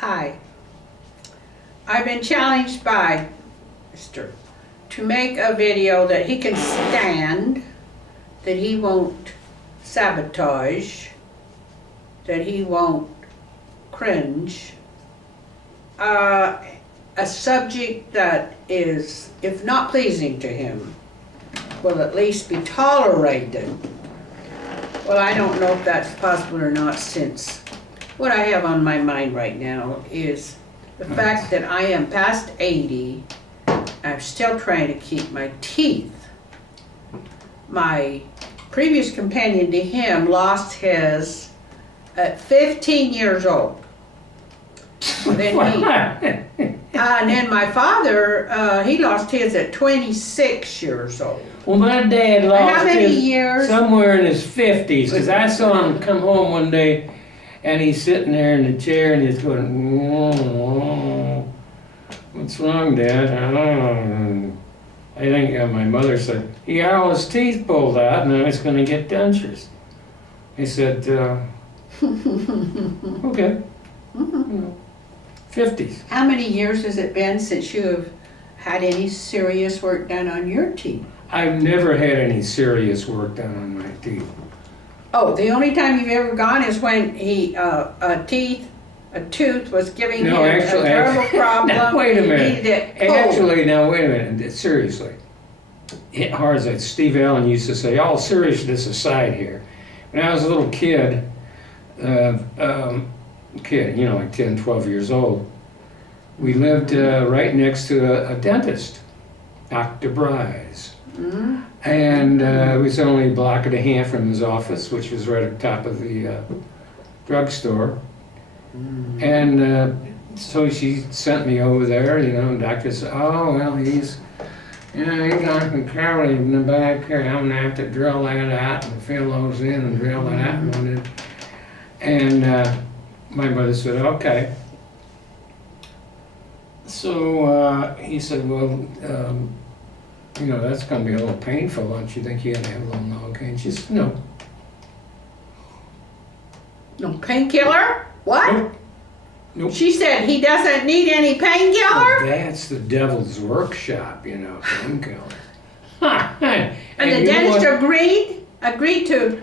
Hi. I've been challenged by Mr. to make a video that he can stand, that he won't sabotage, that he won't cringe. A subject that is, if not pleasing to him, will at least be tolerated. Well, I don't know if that's possible or not, since what I have on my mind right now is the fact that I am past 80. I'm still trying to keep my teeth. My previous companion to him lost his at 15 years old. And then my father, he lost his at 26 years old. Well, my dad lost How many his years? somewhere in his 50s, because I saw him come home one day, and he's sitting there in the chair, and he's going, "What's wrong, Dad?" I think my mother said, he had all his teeth pulled out, and now he's going to get dentures. He said, okay. 50s. How many years has it been since you have had any serious work done on your teeth? I've never had any serious work done on my teeth. Oh, the only time you've ever gone is when he, a tooth was giving him a terrible problem. Now, wait a He minute. needed it pulled. Actually, now wait a minute. Seriously. Hit hard as like Steve Allen used to say, all seriousness aside here. When I was a little kid, like 10, 12 years old, we lived right next to a dentist, Dr. Deprive. Mm-hmm. And it was only a block and a half from his office, which was right at the top of the drugstore. Mm-hmm. And so she sent me over there, and the doctor said, oh, well, he's got some cavity in the back here. I'm going to have to drill that out and fill those in and drill that out. And my mother said, okay. So he said, well, that's going to be a little painful. Don't you think you had to have a little Novocaine? She said, no. No painkiller? What? Nope. She said he doesn't need any painkiller? That's the devil's workshop, painkiller. And the dentist agreed to.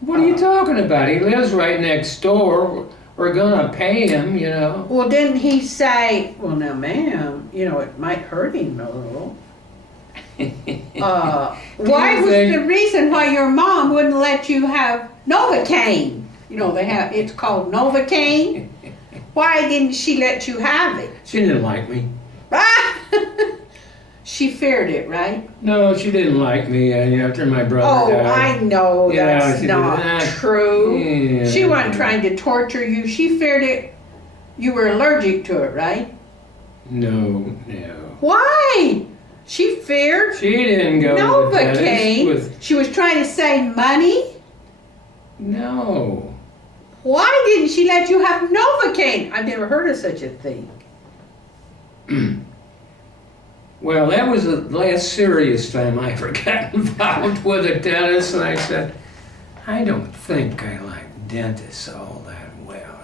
What are you talking about? He lives right next door. We're gonna pay him, Well, didn't he say, well, now, ma'am, it might hurt him a little. Why was the reason why your mom wouldn't let you have Novocaine? It's called Novocaine. Why didn't she let you have it? She didn't like me. She feared it, right? No, she didn't like me after my brother died. Oh, I know that's not true. Yeah. She wasn't trying to torture you. She feared it. You were allergic to it, right? No. Why? She feared She didn't go to the dentist with... She was trying to save money? No. Why didn't she let you have Novocaine? I've never heard of such a thing. Well, that was the last serious time I ever got involved with a dentist, and I said, I don't think I like dentists all that well,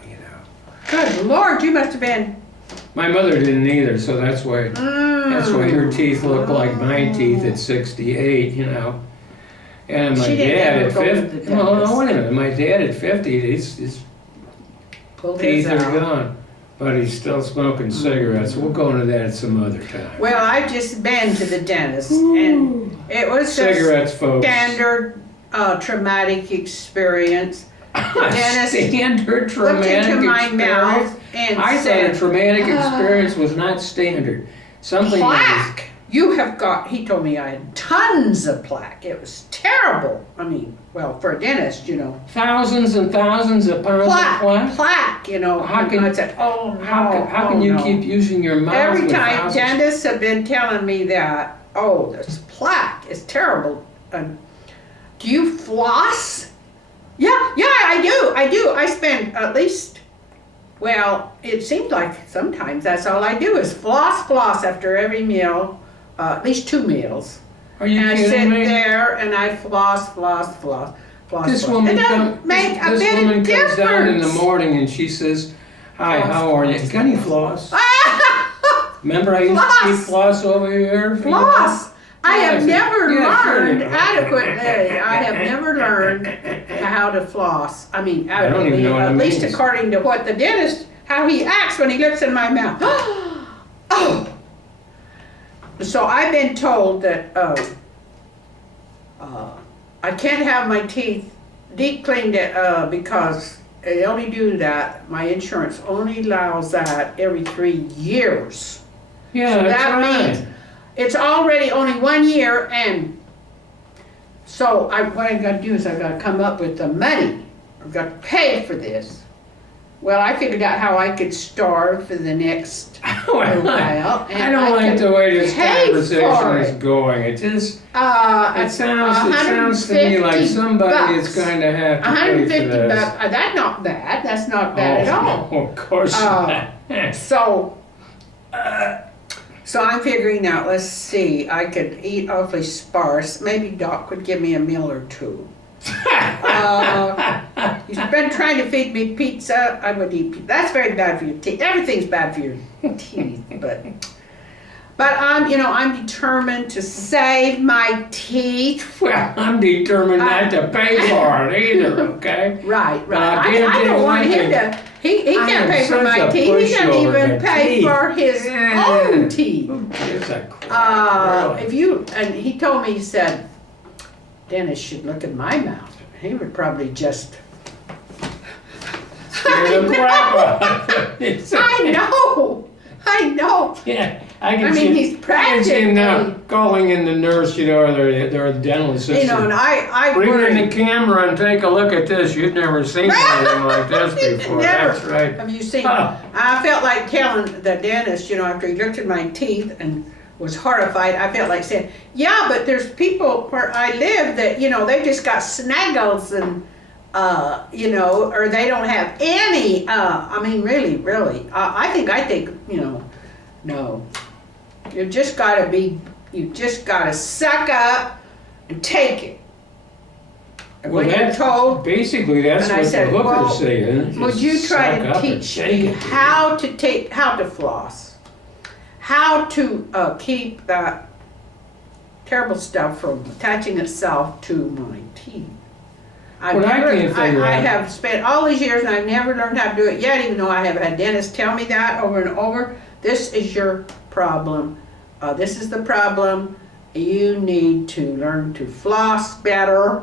Good Lord, you must have been... My mother didn't either, so that's why her teeth look like my teeth at 68, And my dad at 50, well, no, wait a minute, my dad at 50, his teeth are gone. But he's still smoking cigarettes. We'll go into that some other time. Well, I've just been to the dentist, and it was cigarettes, folks. Standard traumatic experience. The dentist Standard traumatic looked into my experience? mouth and I said, thought a traumatic experience was not standard. Something plaque. You have got, he told me I had tons of plaque. It was terrible. I mean, well, for a dentist, Thousands and thousands of pounds of plaque? Plaque, How can, I said, oh no. How can you keep using your mouth? Every time dentists have been telling me that, this plaque is terrible. Do you floss? Yeah, I do. I spend at least, it seems like sometimes that's all I do is floss after every meal. At least 2 meals. Are you kidding me? I sit there and I floss. This woman comes down in the morning and she says, Hi, Floss, how are you? floss, Got any floss? Ah! Remember I used to keep floss over here? for you? Floss! I have Yes, never yes, sure learned you do. adequately. I have never learned how to floss. I mean, I don't even know what at it least means. according to what the dentist, how he acts when he looks in my mouth. Oh! So I've been told that I can't have my teeth deep cleaned because they only do that. My insurance only allows that every 3 years. Yeah, So that's that right. means it's already only 1 year, and so what I gotta do is I gotta come up with the money. I've got to pay for this. Well, I figured out how I could starve for the next Well, while. I And don't like could the way this pay conversation for is it. going. It just, It sounds to me like somebody is going to have to pay for 150 this. bucks. That's not bad. That's not bad at all. Oh, of course not. So I'm figuring out, let's see, I could eat awfully sparse. Maybe Doc would give me a meal or two. He's been trying to feed me pizza. I would eat pizza. That's very bad for your teeth. Everything's bad for your teeth, but I'm determined to save my teeth. Well, I'm determined not to pay for it either, okay? Right. I I don't want him to. He I can't am pay for such my a teeth. He doesn't pushover even to pay teeth. for his own teeth. Who gives a crap, really? And he told me, he said, Dennis should look at my mouth. He would probably just. Scare the crap out of it. I know. Yeah, I mean, he's I can see him now practically- calling in the nurse, or their dental assistant. And I Bring in worry. the camera and take a look at this. You've never seen anything like this before. Never. That's right. Have you seen? Huh. I felt like telling the dentist, after he looked at my teeth and was horrified, I felt like saying, yeah, but there's people where I live that, they just got snaggles and, or they don't have any, really. I think, no. You just gotta suck up and take it. And Well, when you're that's told, basically that's and I what said, the hookers well, say. would you try to teach me how to floss, how to keep that terrible stuff from attaching itself to my teeth? I have spent all these years and I've never learned how to do it yet, even though I have had dentists tell me that over and over. This is your problem. This is the problem. You need to learn to floss better.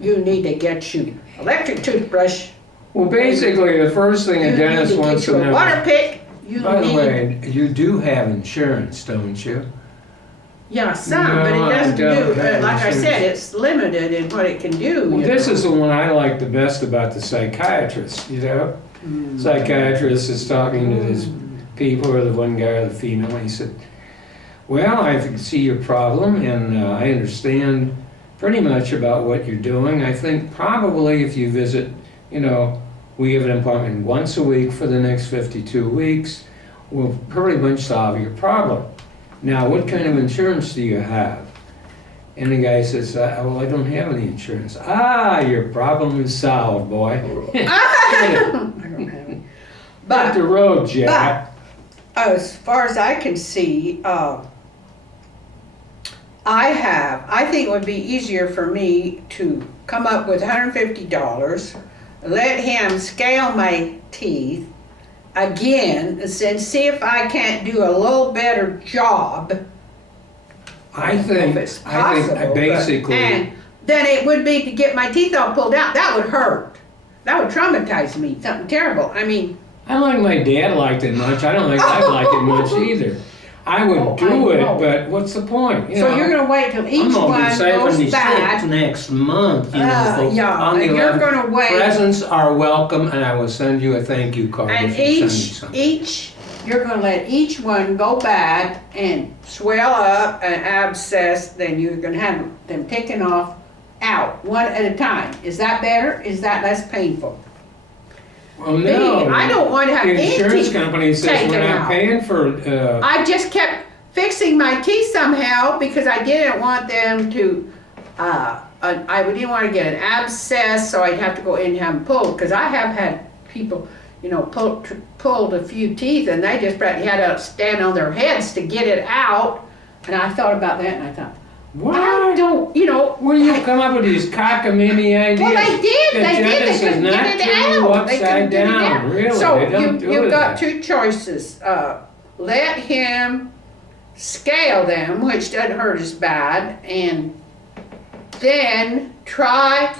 You need to get you electric toothbrush. Well, basically, the first thing a dentist wants to You need to get you a know. water pick. By the way, you do have insurance, don't you? Yeah, some, but it No, I doesn't don't do, have like I insurance. said, it's limited in what it can do. Well, you this know. is the one I like the best about the psychiatrist, Psychiatrist is talking to these people, or the one guy or the female, and he said, well, I can see your problem, and I understand pretty much about what you're doing. I think probably if you visit, we have an appointment once a week for the next 52 weeks, we'll pretty much solve your problem. Now, what kind of insurance do you have? And the guy says, well, I don't have any insurance. Your problem is solved, boy. I don't have any. Back the road, Jack. But as far as I can see, I think it would be easier for me to come up with $150, let him scale my teeth again, and see if I can't do a little better job. I think If it's possible, basically, and then it would be to get my teeth all pulled out. That would hurt. That would traumatize me. Something terrible. I mean, I don't think my dad liked it much. I don't think I'd like it much either. I would do it, but what's the point? so you're going to wait till each one goes bad. next month, yeah, on the and you're 11th. going to wait. Presents are welcome, and I will send you a thank you card And if you send me something. you're going to let each one go bad and swell up and abscess. Then you're going to have them taken off out one at a time. Is that better? Is that less painful? Well, no. I don't want to have The any insurance teeth company says taken we're not out. paying for. I just kept fixing my teeth somehow because I didn't want them to. I didn't want to get an abscess, so I'd have to go in and have them pulled. Because I have had people, pulled a few teeth and they just practically had to stand on their heads to get it out. And I thought about that and I thought, What? I don't, Where do you come up with these cockamamie ideas? Well, they did. The They dentist couldn't is get not it turning you out. They couldn't upside get it down. out. Really, So they don't do you've got that. two choices. Let him scale them, which doesn't hurt as bad, and then try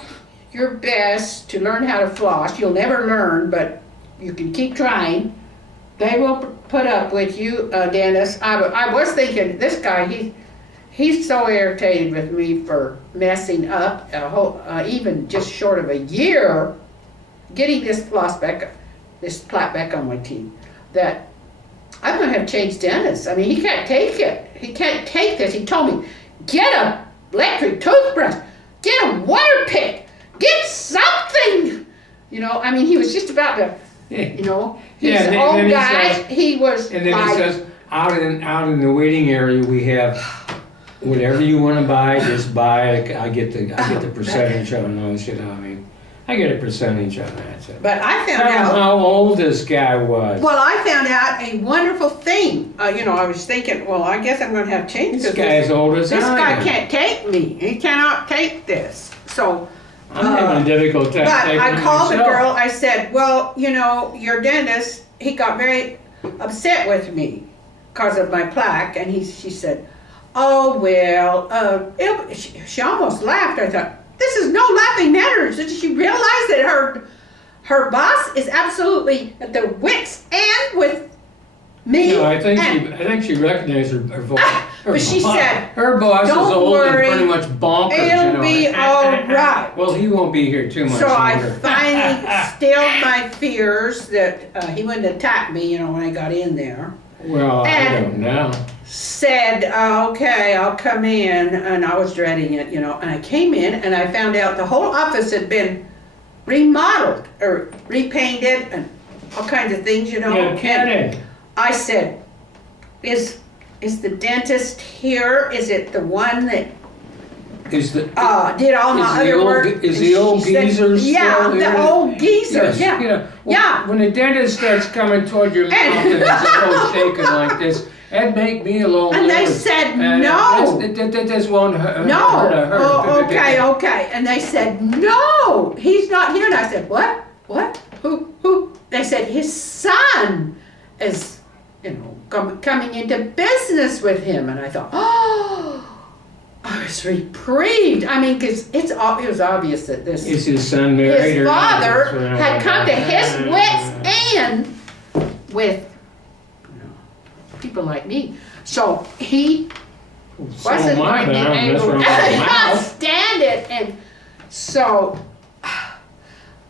your best to learn how to floss. You'll never learn, but you can keep trying. They will put up with you, Dennis. I was thinking, this guy, he's so irritated with me for messing up even just short of a year, getting this plait back on my teeth, that I'm gonna have to change dentists. I mean, he can't take it. He can't take this. He told me, get a electric toothbrush, get a water pick, get something. I mean, he was just about to, he's an old guy. He was And then he says, out in the waiting area, we have whatever you want to buy, just buy it. I get the percentage on those. I get a percentage on that. So. But I found Tell him out how old this guy was. Well, I found out a wonderful thing. I was thinking, well, I guess I'm going to have to change This guy's old as This I guy am. can't take me. He cannot take this. So. I'm having a difficult time But taking I called the myself. girl. I said, well, your dentist, he got very upset with me because of my plaque, and she said, oh well. She almost laughed. I thought, this is no laughing matter. Did she realize that her boss is absolutely at the wit's end with me? No, I think she recognized her voice. But she said, her boss is "Don't old worry, and pretty much bonkers. it'll be all right." Well, he won't be here too much So I longer. finally stilled my fears that he wouldn't attack me, when I got in there. Well, I And- don't know. Said, okay, I'll come in, and I was dreading it, and I came in and I found out the whole office had been remodeled or repainted and all kinds of things, You're And kidding. I said, is the dentist here? Is it the one that Is the did all my Is the other old- work? is And the old she said, geezer yeah, still the here? old geezer, Yes, yeah. Yeah. When the dentist starts coming toward your mouth and it's shaking like this, that'd make me a little And they nervous. said no. This won't hurt. No. Hurt. Oh, okay. And they said, no, he's not here. And I said, what? What? Who? They said, his son is, coming into business with him. And I thought, oh, I was reprieved. I mean, because it was obvious that Is his son married his or not? father had come to his wits' end with people like me. So he So wasn't am I, going to but be I don't mess able around to with my mouth. stand it. And so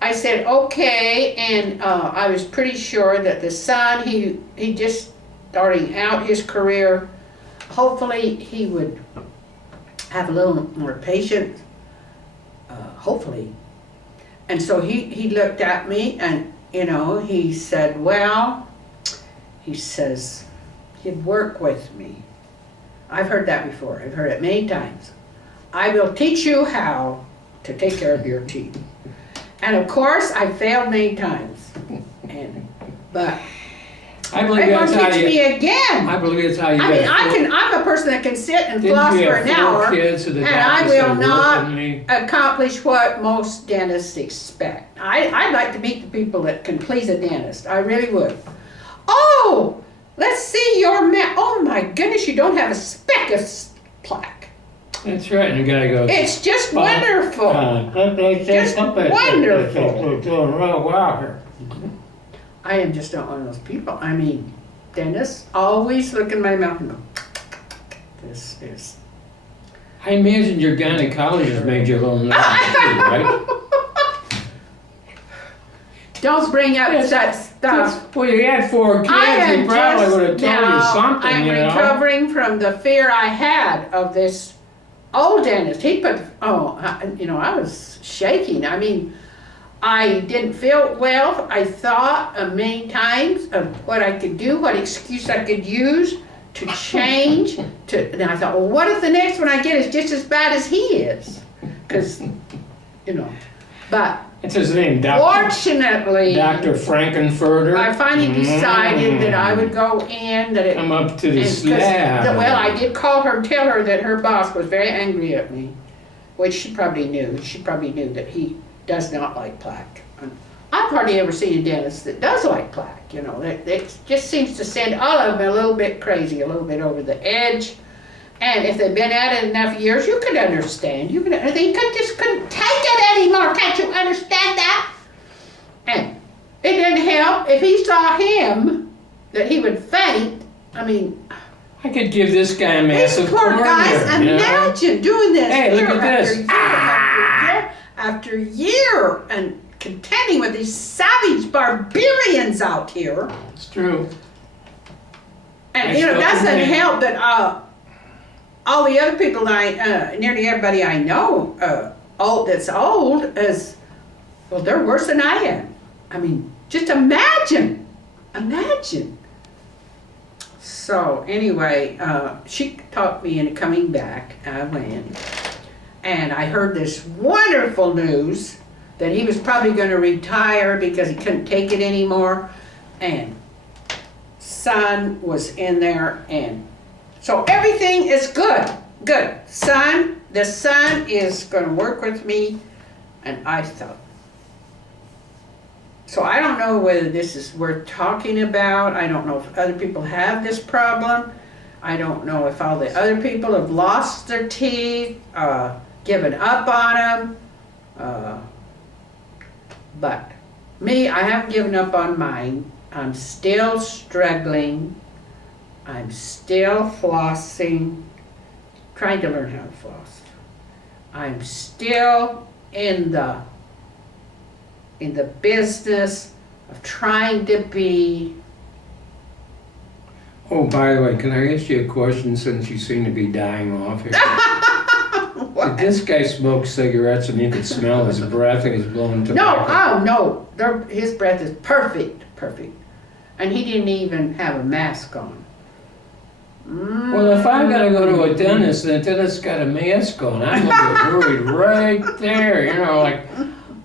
I said, okay. And I was pretty sure that the son, he just starting out his career, hopefully he would have a little more patience, hopefully. And so he looked at me and, he said, well, he says, he'd work with me. I've heard that before. I've heard it many times. I will teach you how to take care of your teeth. And of course, I failed many times. But I believe they're that's going how to teach you. me again. I believe that's how you. I mean, get I'm a person that can sit and Didn't floss you for have an 4 hour, kids, so the and I doctor will said, not "Work with me." accomplish what most dentists expect. I'd like to meet the people that can please a dentist. I really would. Oh, let's see your oh my goodness, you don't have a speck of plaque. That's right, and the guy goes. It's just wonderful. Just wonderful. We're doing real well here. I am just not one of those people. I mean, dentists always look in my mouth and go, this is. I imagine your gynecologist made you a little nervous too, right? Don't bring up that stuff. Well, you had 4 kids, I am he probably just would have told you now, something, I'm you know? recovering from the fear I had of this old dentist. He put, I was shaking. I mean, I didn't feel well. I thought many times of what I could do, what excuse I could use to change. And I thought, well, what if the next one I get is just as bad as he is? Because, but It's his name, Dr. Fortunately, Dr. Frankenfurter. I finally decided that I would go in, that it... Come up to the and- slab. Well, I did call her and tell her that her boss was very angry at me, which she probably knew. She probably knew that he does not like plaque. I've hardly ever seen a dentist that does like plaque, you know. It just seems to send all of them a little bit crazy, a little bit over the edge. And if they've been at it enough years, you could understand. They just couldn't take it anymore. Can't you understand that? And it didn't help. If he saw him, that he would faint. I mean, I could give this guy a massive these poor corner, guys, you know? imagine doing this. Hey, look year at this. After year, and contending with these savage barbarians out here. It's true. And, you know, it doesn't help that all the other people that nearly everybody I know, that's old, is, well, they're worse than I am. I mean, just imagine. So anyway, she talked me into coming back. I went, and I heard this wonderful news that he was probably going to retire because he couldn't take it anymore, and son was in there, and so everything is good. The son is going to work with me, and I thought, so I don't know whether this is worth talking about. I don't know if other people have this problem. I don't know if all the other people have lost their teeth, given up on them. But me, I haven't given up on mine. I'm still struggling. I'm still flossing, trying to learn how to floss. I'm still in the business of trying to be... Oh, by the way, can I ask you a question since you seem to be dying off here? Did this guy smoke cigarettes and you could smell his breath and he's blowing tobacco? No, his breath is perfect. And he didn't even have a mask on. Well, if I gotta go to a dentist and the dentist's got a mask on, I'm gonna get worried right there, you know, like,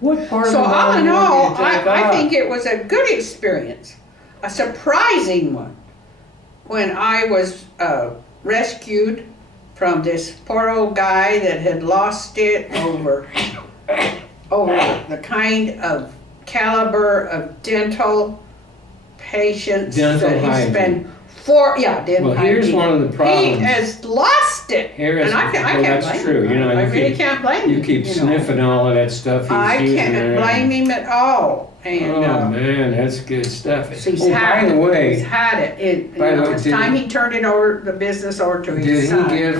what part of the So all in all, do you take I off? think it was a good experience, a surprising one, when I was rescued from this poor old guy that had lost it over the kind of caliber of dental patients Dental that he's hygiene. been dental Well, here's hygiene. one of the problems. He has lost it, and I can't that's blame true. him. You know, I you really keep- can't blame him. You keep sniffing all of that stuff he's I using can't there. blame him at all. And Oh man, that's good stuff. he's Oh, had by the it. way, He's had it. by the way, It's did time he- he turned it over, the business over to his did son. he give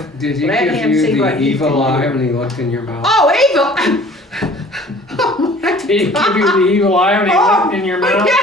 Let him see you what the he evil can eye do. when he looked in your mouth? Oh, evil! Oh my Did he give you the evil eye when he looked in your mouth? Yeah.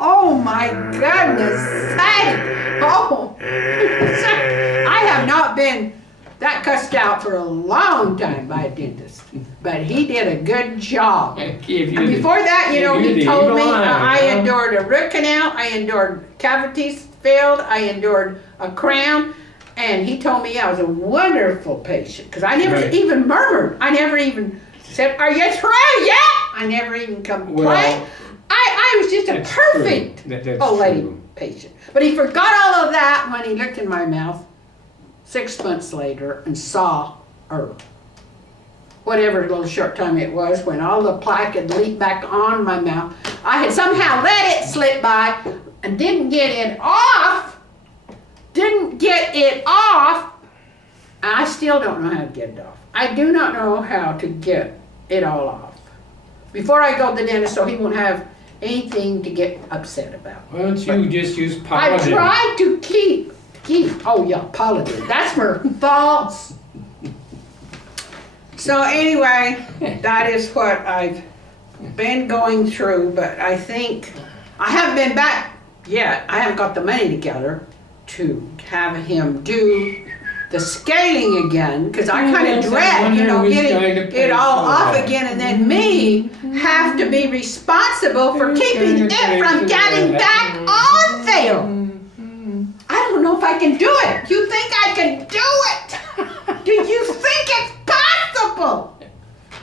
Oh my goodness sake! Oh, I have not been that cussed out for a long time by a dentist, but he did a good job. I gave you And the- before that, you gave know, you he the told evil me eye, I huh? endured a root canal, I endured cavities filled, I endured a crown, and he told me I was a wonderful patient, because I never Right. even murmured. I never even said, "Are you through yet?" I never even complained. Well, I was just a that's perfect true. That's old lady true. patient. But he forgot all of that when he looked in my mouth 6 months later and saw, or whatever little short time it was, when all the plaque had leaked back on my mouth. I had somehow let it slip by and didn't get it off. And I still don't know how to get it off. I do not know how to get it all off before I go to the dentist, so he won't have anything to get upset about. Why don't you just use I Paladin? try to keep, oh yeah, Paladin, that's for false. So anyway, that is what I've been going through, but I think, I haven't been back yet. I haven't got the money together to have him do the scaling again, because I kind of Yes, I dread, wonder who's going to getting pay it all for off that. again, and then me have to be responsible for Who's keeping going to pay it from for getting that? back on there. I don't know if I can do it. You think I can do it? Do you think it's possible?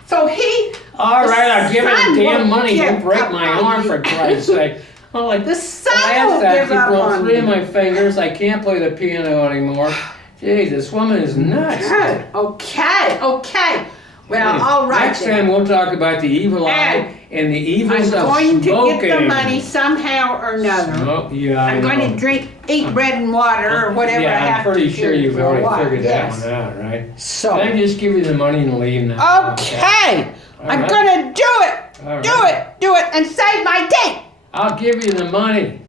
So he All right, I'll give you son the damn won't money. give Don't break up my on arm me. for Christ's sake. Oh, like The son last will time give she up broke on 3 of me. my fingers. I can't play the piano anymore. Jeez, this woman is nuts. Good. Okay. Well, Jeez. all right. Next then. time we'll talk about the evil eye and the evils I'm of going smoking. to get the money somehow or another. Yeah, I'm going to eat bread and water or whatever I Yeah, have I'm pretty to sure do you've for a already while. figured Yes. that one out, right? So, Can I just give you the money and leave now? okay. All I'm right. gonna do it. All Do right. it and save my date. I'll give you the money.